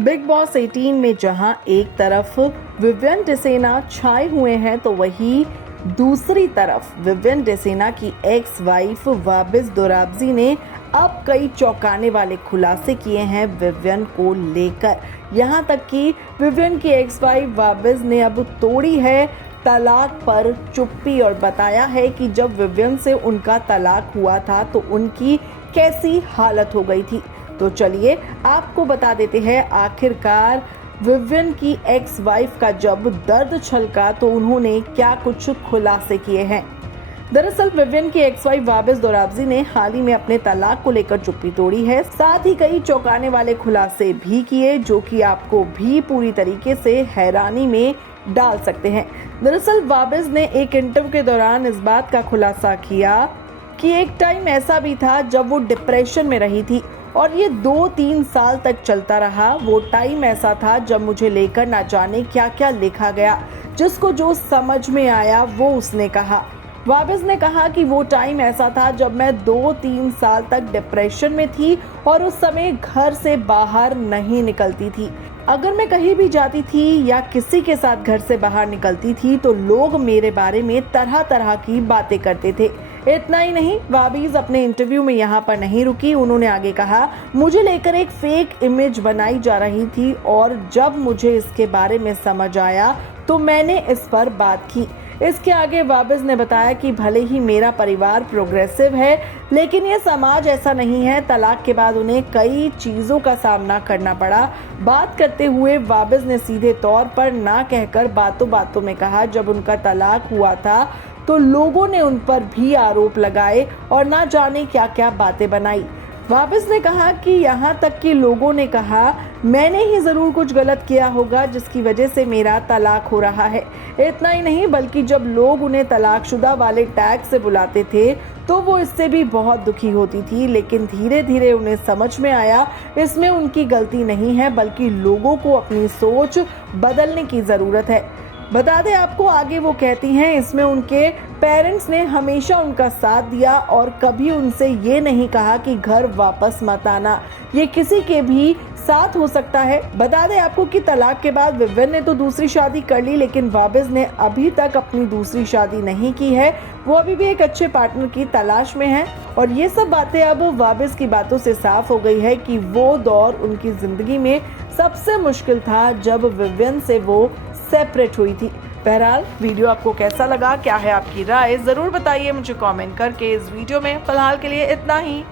Big boss 18 में जहां एक तरफ विवियन डिसेना छाए हुए हैं तो वहीं दूसरी तरफ विवियन डिसेना की एक्स वाइफ वाबिस दोराबजी ने अब कई चौंकाने वाले खुलासे किए हैं विवियन को लेकर। यहां तक कि विवियन की एक्स वाइफ वाबिस ने अब तोड़ी है तलाक पर चुप्पी और बताया है कि जब विवियन से उनका तलाक हुआ था तो उनकी कैसी हालत हो गई थी। तो चलिए आपको बता देते हैं आखिरकार विवियन की एक्स वाइफ का जब दर्द छलका तो उन्होंने क्या कुछ खुलासे किए हैं। दरअसल विवियन की एक्स वाइफ वाबिस दोराबजी ने हाल ही में अपने तलाक को लेकर चुप्पी तोड़ी है, साथ ही कई चौंकाने वाले खुलासे भी किए जो कि आपको भी पूरी तरीके से हैरानी में डाल सकते हैं। दरअसल वाबिस ने एक इंटरव्यू के दौरान इस बात का खुलासा किया कि एक टाइम ऐसा भी था जब वो डिप्रेशन में रही थी और ये 2-3 साल तक चलता रहा। वो टाइम ऐसा था जब मुझे लेकर ना जाने क्या क्या लिखा गया, जिसको जो समझ में आया वो उसने कहा। वाबिस ने कहा कि वो टाइम ऐसा था जब मैं 2-3 साल तक डिप्रेशन में थी और उस समय घर से बाहर नहीं निकलती थी। अगर मैं कहीं भी जाती थी या किसी के साथ घर से बाहर निकलती थी तो लोग मेरे बारे में तरह तरह की बातें करते थे। इतना ही नहीं, वाबिस अपने इंटरव्यू में यहाँ पर नहीं रुकी। उन्होंने आगे कहा, मुझे लेकर एक फेक इमेज बनाई जा रही थी और जब मुझे इसके बारे में समझ आया तो मैंने इस पर बात की। इसके आगे वाबिस ने बताया कि भले ही मेरा परिवार प्रोग्रेसिव है लेकिन ये समाज ऐसा नहीं है। तलाक के बाद उन्हें कई चीज़ों का सामना करना पड़ा। बात करते हुए वाबिस ने सीधे तौर पर ना कहकर बातों बातों में कहा जब उनका तलाक हुआ था तो लोगों ने उन पर भी आरोप लगाए और ना जाने क्या क्या बातें बनाई। वाबिस ने कहा कि यहाँ तक कि लोगों ने कहा मैंने ही ज़रूर कुछ गलत किया होगा जिसकी वजह से मेरा तलाक हो रहा है। इतना ही नहीं बल्कि जब लोग उन्हें तलाकशुदा वाले टैग से बुलाते थे तो वो इससे भी बहुत दुखी होती थी, लेकिन धीरे धीरे उन्हें समझ में आया इसमें उनकी गलती नहीं है बल्कि लोगों को अपनी सोच बदलने की ज़रूरत है। बता दें आपको, आगे वो कहती हैं इसमें उनके पेरेंट्स ने हमेशा उनका साथ दिया और कभी उनसे ये नहीं कहा कि घर वापस मत आना। ये किसी के भी साथ हो सकता है। बता दें आपको कि तलाक के बाद विवियन ने तो दूसरी शादी कर ली लेकिन वाबिस ने अभी तक अपनी दूसरी शादी नहीं की है। वो अभी भी एक अच्छे पार्टनर की तलाश में है और ये सब बातें अब वाबिस की बातों से साफ हो गई है कि वो दौर उनकी जिंदगी में सबसे मुश्किल था जब विवियन से वो सेपरेट हुई थी। बहरहाल वीडियो आपको कैसा लगा, क्या है आपकी राय, जरूर बताइए मुझे कमेंट करके। इस वीडियो में फिलहाल के लिए इतना ही।